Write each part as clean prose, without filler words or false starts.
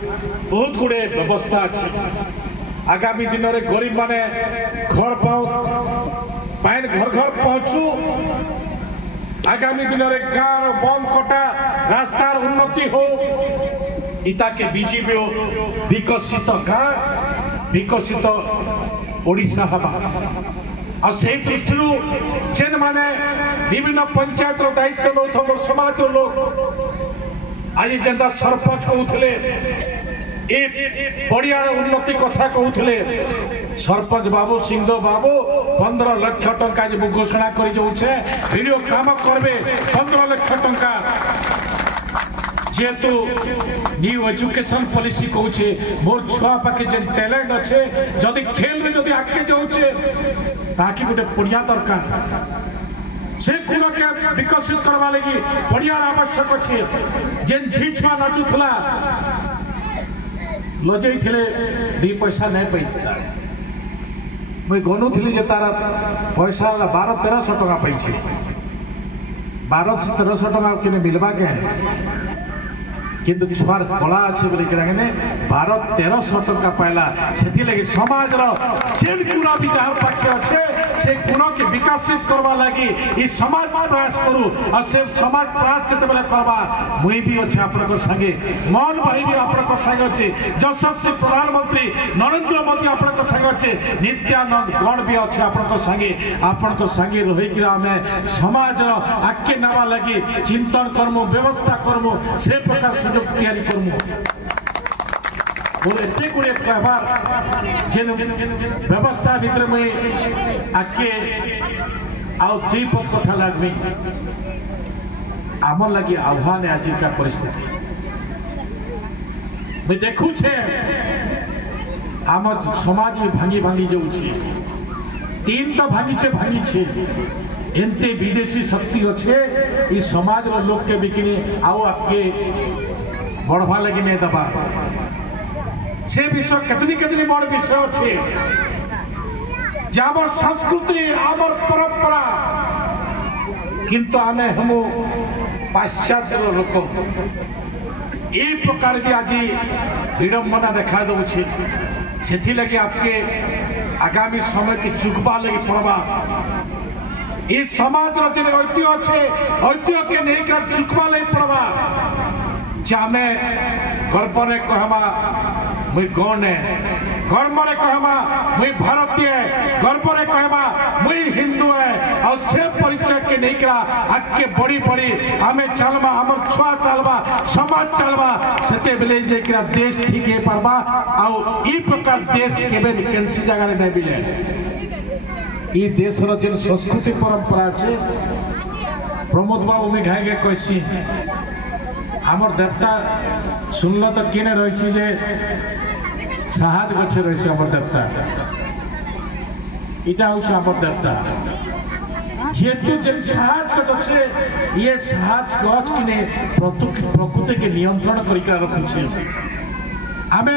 बहुत गुड़े व्यवस्था अच्छे आगामी दिन में गरीब माने घर पाओ पाइन घर घर पहुंचू आगामी दिन में गाँव बम कटा रास्तार उन्नति हो इता के बीजेपी विकसित गाँ विकसित ओडिशा हवा और से दृष्टि जेन माने विभिन्न पंचायत दायित्व नौ समाज लोग आज जेनता सरपंच कहते बढ़िया उन्नति कथा कहते सरपंच बाबू सिंहदेव बाबू 15 लाख टंका घोषणा कर वीडियो काम करबे 15 लाख टंका जेहेतु न्यू एजुकेशन पॉलिसी कहूचे मोर छुआ पाखे जे टैलेंट अच्छे जदि खेल में जदि आगे जाऊे ताकि गोटे पड़िया दरकार से गुण के विकसित करवा लगी बढ़िया आवश्यक अच्छे जेन झी छुआ नाचुला लजे दी पैसा नहीं पाई मुई गनुली तार पैसा 1200-1300 टका पाई 1200-1300 टका कि मिलवा के किंतु छुआर कला अच्छे बोले 1200-1300 टका पाइला से लगी समाज जेन गुण भी जहाँ पाखे अच्छे से गुण के विकसित करवा लगी इस समाज प्रयास करूँ और से समाज प्रयास जिते करवा मुई भी अच्छे आप संगे मोहन भाई भी आप संगे अच्छे यशस्वी प्रधानमंत्री नरेंद्र मोदी आप संगे अच्छे नित्यानंद गण भी अच्छे आप संगे रही आम समाज आगे नवा लगी चिंतन करमु व्यवस्था करमु से प्रकार सुजोग तैयारी करमु और एते गुड़े व्यवहार जेन व्यवस्था भितर मुई आगे आउ दुई पद कथा लगमी आमर लगी आह्वान है आज का परिस्थिति मैं देखुछे आम समाज में भांगी भांगी जाऊे तीन तो भांगी एनते विदेशी शक्ति अच्छे इस समाज लोग के बिकिनी आओ आगे बढ़वा लगी नहीं दबा से विषय कितनी बड़ विषय अच्छे आमर संस्कृति आमर परंपरा किंतु आमे हम पाश्चात्य लोक ये प्रकार भी आज विडंबना देखा दूसरी से लगी आपके आगामी समय की चुकवा लगी पड़वा इस समाज ऐतिह्य अच्छे ऐतिह्य के नहीं चुकवा लगी पड़वा जामे गर्व ने कहमा मुई गौण है गर्व ने कहमा मुई भारतीय गर्व ने कहमा मुई हिंदू है और से परिचय के नहीं करा आगे बड़ी बड़ी आमे चलवा आमर छुआ चलवा समाज चलवा सेते बेले जे करा देश ठीक है परबा आउ ई प्रकार देश केबे कैंसी जगह रे नहीं मिले ई देश रो जेन संस्कृति परंपरा छे प्रमोद बाबू में घाय के कहसी आमर देवता सुनल तो किने रही जे साहाज गछे रही आमर देवता इटा हूँ आमर देवता जेहेतु जे साहाज गछ अच्छे ये साहाज गछ किने प्रकृति के नियंत्रण करिका रखुछे आमे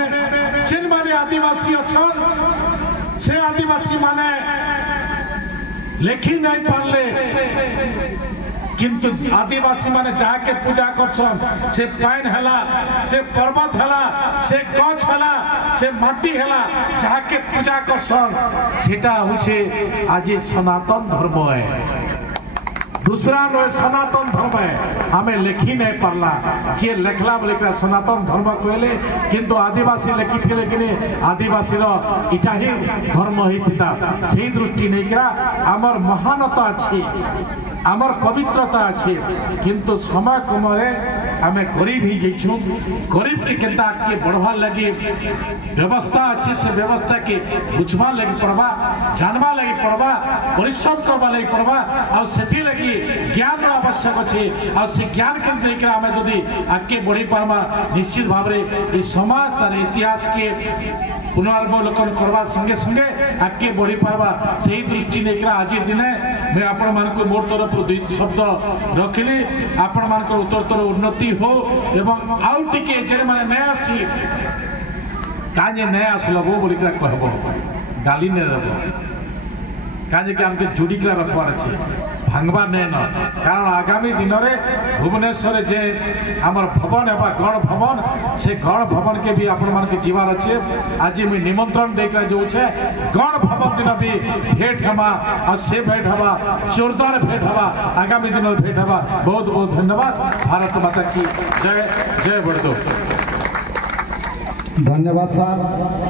जेन माने आदिवासी अछन से आदिवासी माने लेखी नहीं पारले किंतु आदिवासी माने जाके पूजा करछन से पाइन हला से पर्वत हला से गछ हला से माटी हला जाके पूजा करछन सेटा होछे आज सनातन धर्म है दूसरा नो सनातन धर्म है हमें लिखी नहीं पारला जे लेखला बोले सनातन धर्म कहले किंतु आदिवासी लिखी थे लेकिन आदिवासी इटा ही धर्म होता से दृष्टि नहीं करा आमर महानता अच्छी आमर पवित्रता अच्छे किंतु समय क्रम आम गरीब ही जाइछू गरीब के केंता आगे बढ़वा लगी व्यवस्था अच्छी से व्यवस्था के बुझवा लगी पड़वा जानवा लगी पड़वा परिश्रम करवा लगी पड़वा और से लगी ज्ञान आवश्यक अच्छे और से ज्ञान के लेकर आम जदि आगे बढ़ी पार्मा निश्चित भाव में इस समाज तार इतिहास के पुनर्वलोकन करवा संगे संगे आगे बढ़ी पार्बा से दृष्टि लेकर आज दिन मैं आपण मानक मोर तरफ दुई शब्द रखिली आपण मानक उत्तरोत्तर उन्नति हो एवं आउ टिके जे माने नया आसी काजे नया आसलो बोली कहबो गाली ने देबो काजे के हमके जुड़ी के रखवार अछि भांगवा नेन कारण आगामी दिन में भुवनेश्वर जे आमर भवन है गण भवन से गण भवन के भी आपण मान के जीवार अच्छे आज मुझे निमंत्रण देकर जो गण भवन दिन भी भेट हवा और से भेट हवा जोरदार भेट हवा आगामी दिन में भेट हवा। बहुत बहुत धन्यवाद। भारत माता की जय। जय बड़दो। धन्यवाद सर।